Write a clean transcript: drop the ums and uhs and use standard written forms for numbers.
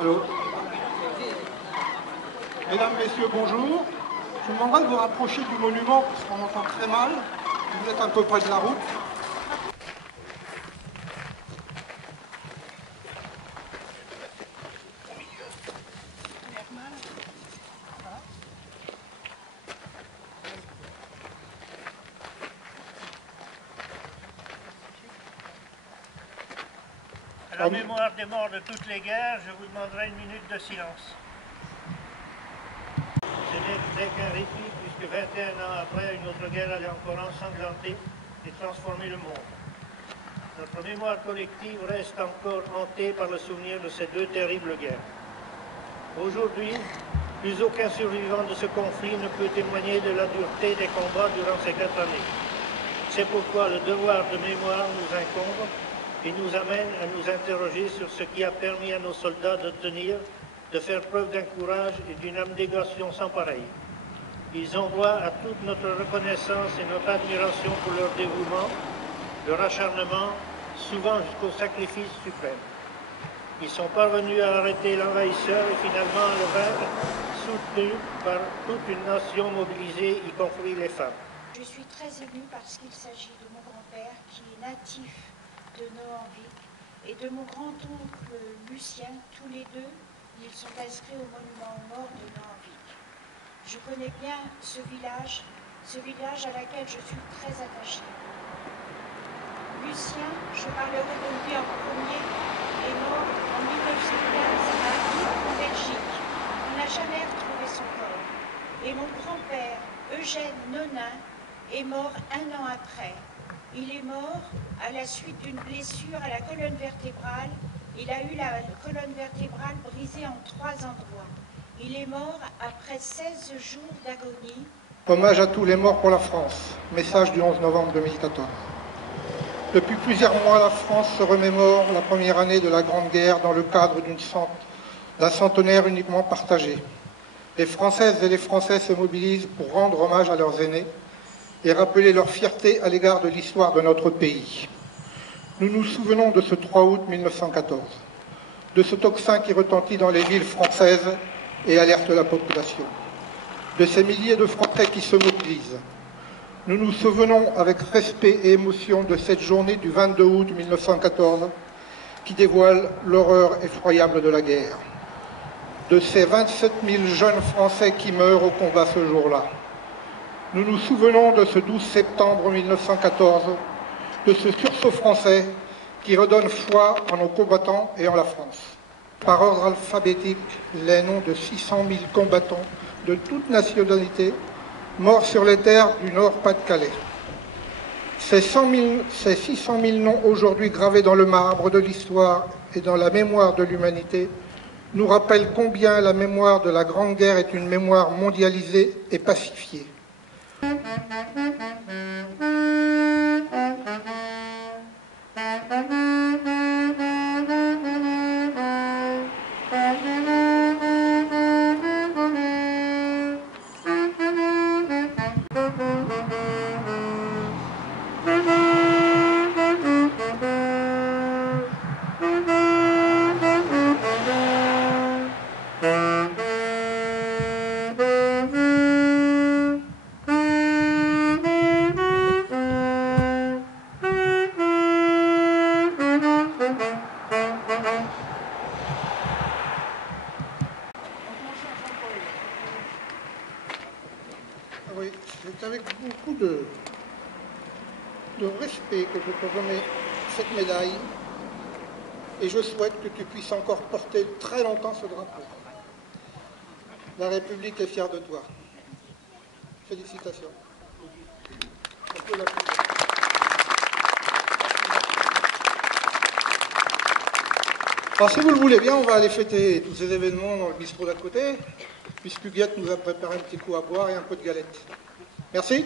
Allô? Mesdames, Messieurs, bonjour. Je vous demanderai de vous rapprocher du monument parce qu'on entend très mal. Vous êtes un peu près de la route. À la mémoire des morts de toutes les guerres, je vous demanderai une minute de silence. Ce n'est qu'un répit, puisque 21 ans après, une autre guerre allait encore ensanglanter et transformer le monde. Notre mémoire collective reste encore hantée par le souvenir de ces deux terribles guerres. Aujourd'hui, plus aucun survivant de ce conflit ne peut témoigner de la dureté des combats durant ces 4 années. C'est pourquoi le devoir de mémoire nous incombe et nous amène à nous interroger sur ce qui a permis à nos soldats de tenir, de faire preuve d'un courage et d'une abnégation sans pareil. Ils envoient à toute notre reconnaissance et notre admiration pour leur dévouement, leur acharnement, souvent jusqu'au sacrifice suprême. Ils sont parvenus à arrêter l'envahisseur et finalement à le vaincre, soutenus par toute une nation mobilisée, y compris les femmes. Je suis très émue parce qu'il s'agit de mon grand-père qui est natif de Nohant-Vic et de mon grand-oncle Lucien. Tous les deux, ils sont inscrits au monument aux morts de Nohant-Vic. Je connais bien ce village à laquelle je suis très attachée. Lucien, je parlerai de lui en premier, est mort en 1915 à Lille, en Belgique. On n'a jamais retrouvé son corps. Et mon grand-père, Eugène Nonin, est mort 1 an après. Il est mort à la suite d'une blessure à la colonne vertébrale. Il a eu la colonne vertébrale brisée en 3 endroits. Il est mort après 16 jours d'agonie. Hommage à tous les morts pour la France. Message du 11 novembre 2014. Depuis plusieurs mois, la France se remémore la première année de la Grande Guerre dans le cadre d'un centenaire uniquement partagé. Les Françaises et les Français se mobilisent pour rendre hommage à leurs aînés et rappeler leur fierté à l'égard de l'histoire de notre pays. Nous nous souvenons de ce 3 août 1914, de ce tocsin qui retentit dans les villes françaises et alerte la population, de ces milliers de Français qui se mobilisent. Nous nous souvenons avec respect et émotion de cette journée du 22 août 1914 qui dévoile l'horreur effroyable de la guerre, de ces 27 000 jeunes Français qui meurent au combat ce jour-là. Nous nous souvenons de ce 12 septembre 1914, de ce sursaut français qui redonne foi en nos combattants et en la France. Par ordre alphabétique, les noms de 600 000 combattants de toute nationalité morts sur les terres du Nord-Pas-de-Calais. Ces 600 000 noms aujourd'hui gravés dans le marbre de l'histoire et dans la mémoire de l'humanité nous rappellent combien la mémoire de la Grande Guerre est une mémoire mondialisée et pacifiée. Oui, c'est avec beaucoup de respect que je te remets cette médaille et je souhaite que tu puisses encore porter très longtemps ce drapeau. La République est fière de toi. Félicitations. Alors si vous le voulez bien, on va aller fêter tous ces événements dans le bistrot d'à côté, puisque Huguette nous a préparé un petit coup à boire et un peu de galette. Merci.